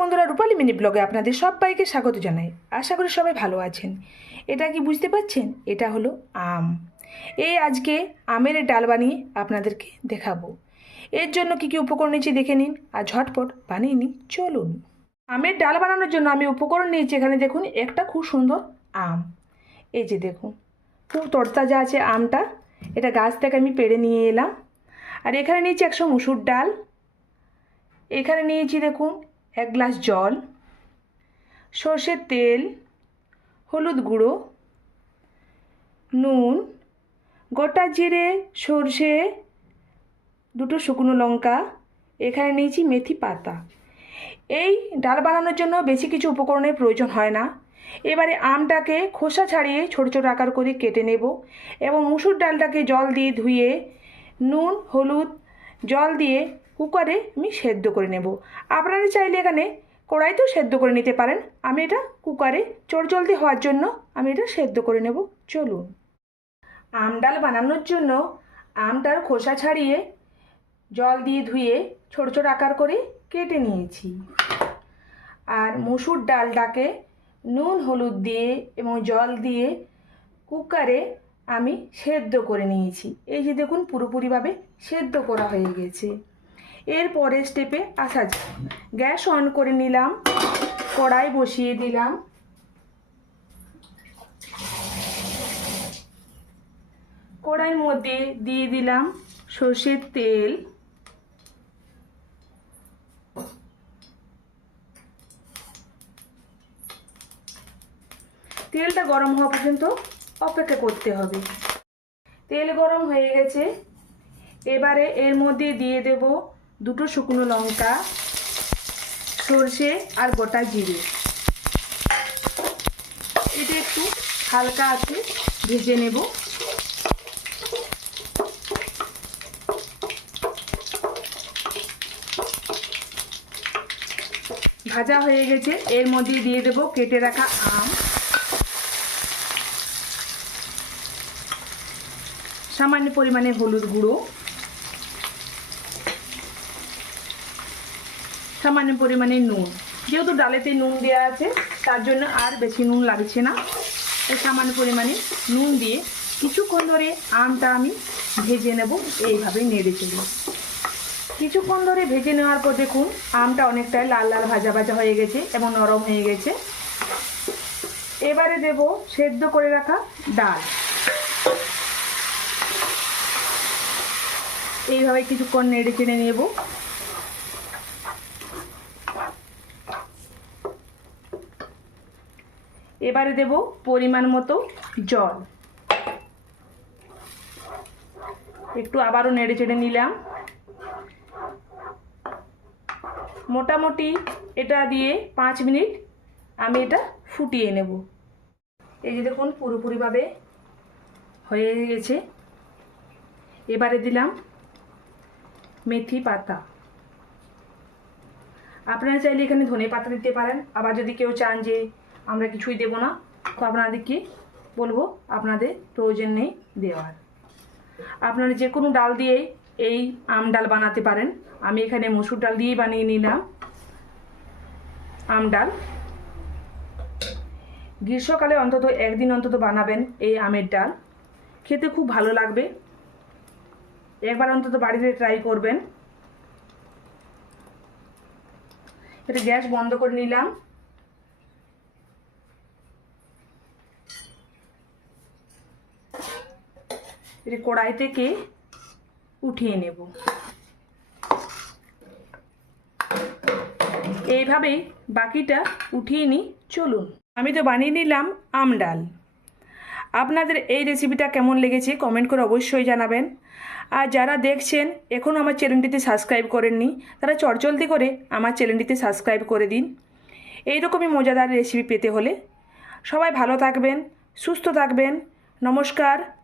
বন্ধুরা, রূপালী মিনি ব্লগে আপনাদের সবাইকে স্বাগত জানাই। আশা করি সবাই ভালো আছেন। এটা কি বুঝতে পারছেন? এটা হলো আম। এই আজকে আমের ডাল বানিয়ে আপনাদেরকে দেখাবো। এর জন্য কী কী উপকরণ নিয়েছি দেখে নিন আর ঝটপট বানিয়ে নিন চলুন। আমের ডাল বানানোর জন্য আমি উপকরণ নিয়েছি এখানে দেখুন, একটা খুব সুন্দর আম। এই যে দেখুন, খুব তরতাজা আছে আমটা। এটা গাছ থেকে আমি পেড়ে নিয়ে এলাম। আর এখানে নিয়েছি একশো মুসুর ডাল। এখানে নিয়েছি দেখুন এক গ্লাস জল, সর্ষের তেল, হলুদ গুঁড়ো, নুন, গোটা জিরে, সর্ষে, দুটো শুকনো লঙ্কা, এখানে নিয়েছি মেথি পাতা। এই ডাল বানানোর জন্য বেশি কিছু উপকরণের প্রয়োজন হয় না। এবারে আমটাকে খোসা ছাড়িয়ে ছোট ছোট আকার করে কেটে নেব এবং মুসুর ডালটাকে জল দিয়ে ধুয়ে নুন, হলুদ, জল দিয়ে কুকারে আমি সেদ্ধ করে নেব। আপনারা চাইলে এখানে কড়াইতেও সেদ্ধ করে নিতে পারেন। আমি এটা কুকারে চটজলদি হওয়ার জন্য আমি এটা সেদ্ধ করে নেব। চলুন। আম ডাল বানানোর জন্য আমটার খোসা ছাড়িয়ে জল দিয়ে ধুয়ে ছোট ছোট আকার করে কেটে নিয়েছি। আর মুসুর ডালটাকে নুন, হলুদ দিয়ে এবং জল দিয়ে কুকারে আমি সেদ্ধ করে নিয়েছি। এই যে দেখুন পুরোপুরিভাবে সেদ্ধ করা হয়ে গেছে। এরপরে স্টেপে আসা যাক। গ্যাস অন করে নিলাম, কড়াই বসিয়ে দিলাম। কড়াইয়ের মধ্যে দিয়ে দিলাম সর্ষের তেল। তেলটা গরম হওয়া পর্যন্ত অপেক্ষা করতে হবে। তেল গরম হয়ে গেছে। এবারে এর মধ্যে দিয়ে দেব দুটো শুকনো লঙ্কা, সর্ষে আর গোটা জিরে। এটা একটু হালকা আছে ভেজে নেব। ভাজা হয়ে গেছে, এর মধ্যে দিয়ে দেব কেটে রাখা আম। সামান্য পরিমাণে হলুদ গুঁড়ো। সামান্য পরিমাণে নুন। যেহেতু ডালেতে নুন দেওয়া আছে, তার জন্য আর বেশি নুন লাগছে না। এই সামান্য পরিমাণে নুন দিয়ে কিছুক্ষণ ধরে আমটা আমি ভেজে নেব এইভাবে নেড়ে চলব কিছুক্ষণ ধরে ভেজে নেওয়ার পর দেখুন, আমটা অনেকটাই লাল লাল ভাজা ভাজা হয়ে গেছে এবং নরম হয়ে গেছে। এবারে দেব সেদ্ধ করে রাখা ডাল। এইভাবে কিছুক্ষণ নেড়ে চেড়ে নেব। এবারে দেব পরিমাণ মতো জল। একটু আবারও নেড়ে চেড়ে নিলাম। মোটামুটি এটা দিয়ে পাঁচ মিনিট আমি এটা ফুটিয়ে নেব। এই যে দেখুন, পুরোপুরিভাবে হয়ে গেছে। এবারে দিলাম মেথি পাতা। আপনারা চাইলে এখানে ধনে পাতা দিতে পারেন। আবার যদি কেউ চান যে আমরা কিছুই দেব না। তো আপনাদেরকে বলব? আপনাদের প্রয়োজন নেই দেওয়ার। আপনারা যে কোনো ডাল দিয়ে এই আম ডাল বানাতে পারেন। আমি এখানে মসুর ডাল দিয়েই বানিয়ে নিলাম। আম ডাল। গ্রীষ্মকালে অন্তত একদিন অন্তত বানাবেন এই আমের ডাল। খেতে খুব ভালো লাগবে। একবার অন্তত বাড়িতে ট্রাই করবেন। এটা গ্যাস বন্ধ করে নিলাম। এটা কড়াই থেকে উঠিয়ে নেব। এইভাবেই বাকিটা উঠিয়ে নিই, চলুন। আমি তো বানিয়ে নিলাম আম ডাল। আপনাদের এই রেসিপিটা কেমন লেগেছে কমেন্ট করে অবশ্যই জানাবেন। আর যারা দেখছেন এখনও আমার চ্যানেলটিতে সাবস্ক্রাইব করেননি, তারা চটজলদি করে আমার চ্যানেলটিতে সাবস্ক্রাইব করে দিন। এইরকমই মজাদার রেসিপি পেতে হলে। সবাই ভালো থাকবেন, সুস্থ থাকবেন। নমস্কার।